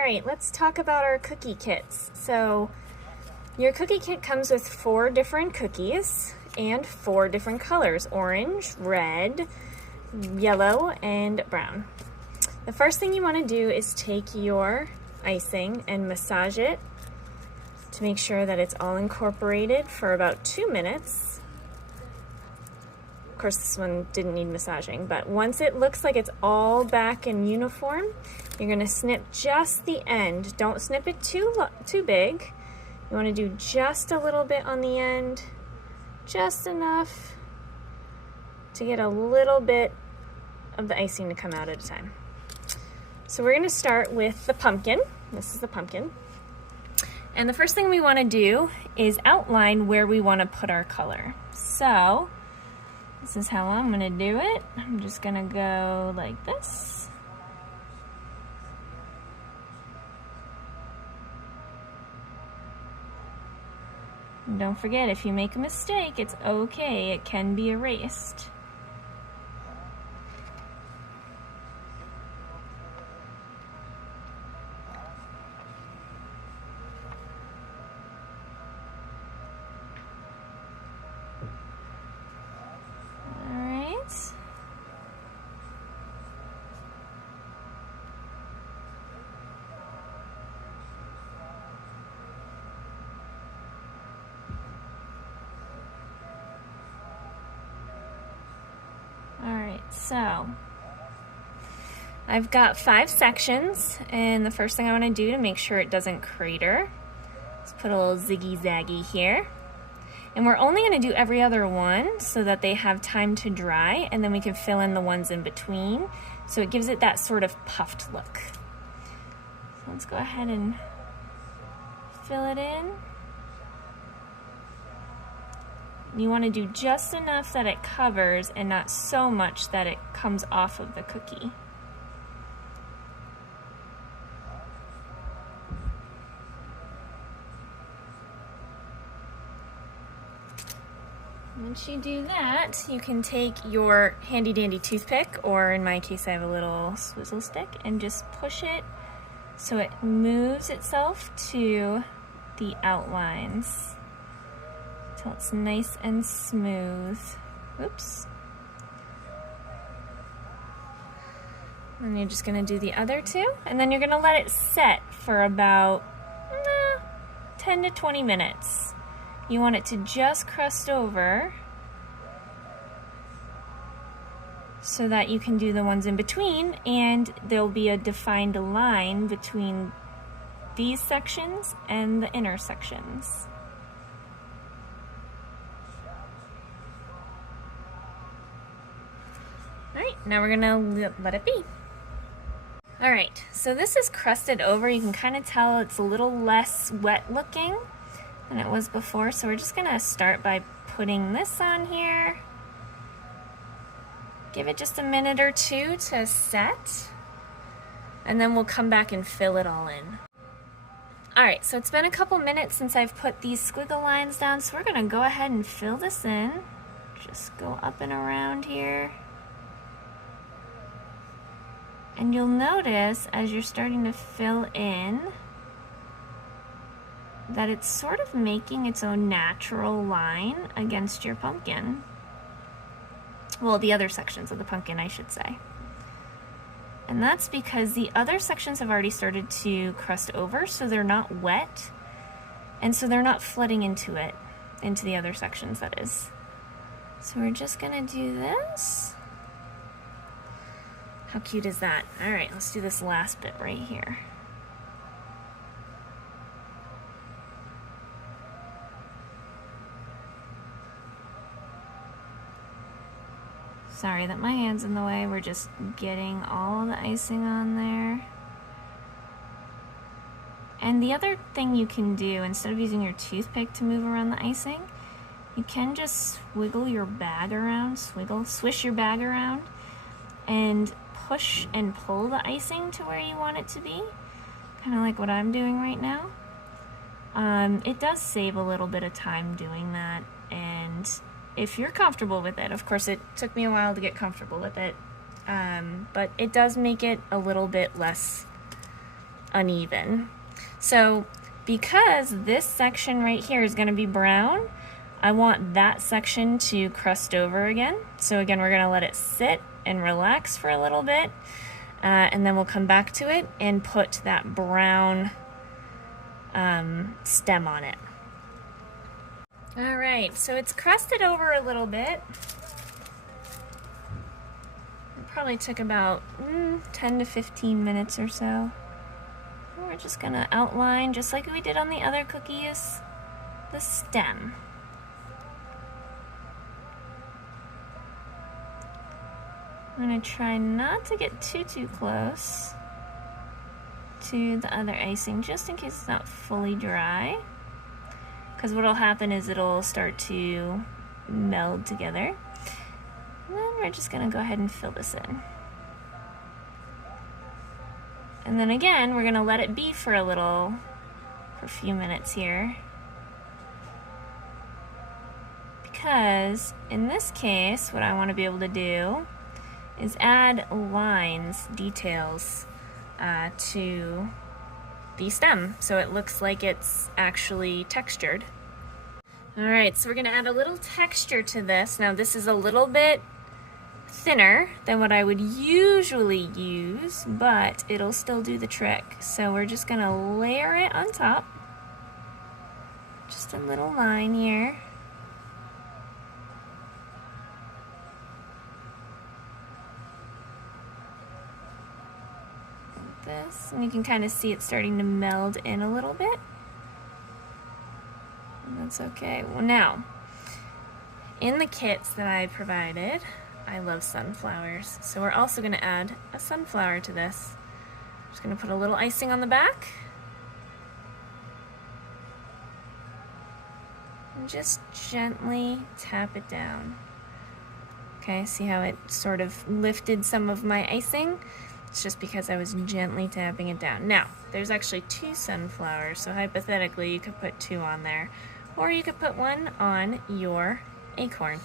right, let's talk about our cookie kits. So your cookie kit comes with 4 different cookies and 4 different colors: orange, red, yellow, and brown. The first thing you want to do is take your icing and massage it to make sure that it's all incorporated for about 2 minutes. Of course, this one didn't need massaging, but once it looks like it's all back in uniform, you're going to snip just the end. Don't snip it too big. You want to do just a little bit on the end, just enough to get a little bit of the icing to come out at a time. So we're going to start with the pumpkin. This is the pumpkin. And the first thing we want to do is outline where we want to put our color. So this is how I'm going to do it. I'm just going to go like this. And don't forget, if you make a mistake, it's okay. It can be erased. So I've got 5 sections, and the first thing I want to do to make sure it doesn't crater is put a little ziggy-zaggy here. And we're only going to do every other one so that they have time to dry, and then we can fill in the ones in between, so it gives it that sort of puffed look. So let's go ahead and fill it in. You want to do just enough that it covers and not so much that it comes off of the cookie. Once you do that, you can take your handy dandy toothpick, or in my case I have a little swizzle stick, and just push it so it moves itself to the outlines. Until it's nice and smooth. Oops. And you're just gonna do the other 2, and then you're gonna let it set for about 10 to 20 minutes. You want it to just crust over so that you can do the ones in between, and there'll be a defined line between these sections and the inner sections. Alright, now we're gonna let it be. Alright, so this is crusted over. You can kind of tell it's a little less wet looking than it was before, so we're just gonna start by putting this on here. Give it just a minute or 2 to set, and then we'll come back and fill it all in. Alright, so it's been a couple minutes since I've put these squiggle lines down, so we're gonna go ahead and fill this in. Just go up and around here. And you'll notice as you're starting to fill in that it's sort of making its own natural line against your pumpkin. Well, the other sections of the pumpkin, I should say. And that's because the other sections have already started to crust over, so they're not wet, and so they're not flooding into it, into the other sections, that is. So we're just gonna do this. How cute is that? All right, let's do this last bit right here. Sorry that my hand's in the way. We're just getting all the icing on there. And the other thing you can do, instead of using your toothpick to move around the icing, you can just swiggle your bag around, swish your bag around, and push and pull the icing to where you want it to be, kind of like what I'm doing right now. It does save a little bit of time doing that, and if you're comfortable with it, of course it took me a while to get comfortable with it, but it does make it a little bit less uneven. So because this section right here is going to be brown, I want that section to crust over again. So again, we're going to let it sit and relax for a little bit, and then we'll come back to it and put that brown stem on it. All right, so it's crusted over a little bit. It probably took about 10 to 15 minutes or so. We're just gonna outline, just like we did on the other cookies, the stem. I'm gonna try not to get too close to the other icing, just in case it's not fully dry. Because what'll happen is it'll start to meld together. And then we're just gonna go ahead and fill this in. And then again, we're gonna let it be for a few minutes here. Because in this case, what I wanna be able to do is add lines, details, to the stem, so it looks like it's actually textured. All right, so we're gonna add a little texture to this. Now this is a little bit thinner than what I would usually use, but it'll still do the trick. So we're just gonna layer it on top. Just a little line here. This, and you can kind of see it starting to meld in a little bit. And that's okay. Well, now, in the kits that I provided, I love sunflowers. So we're also going to add a sunflower to this. Just going to put a little icing on the back. And just gently tap it down. Okay, see how it sort of lifted some of my icing? It's just because I was gently tapping it down. Now, there's actually 2 sunflowers, so hypothetically you could put 2 on there. Or you could put one on your acorn.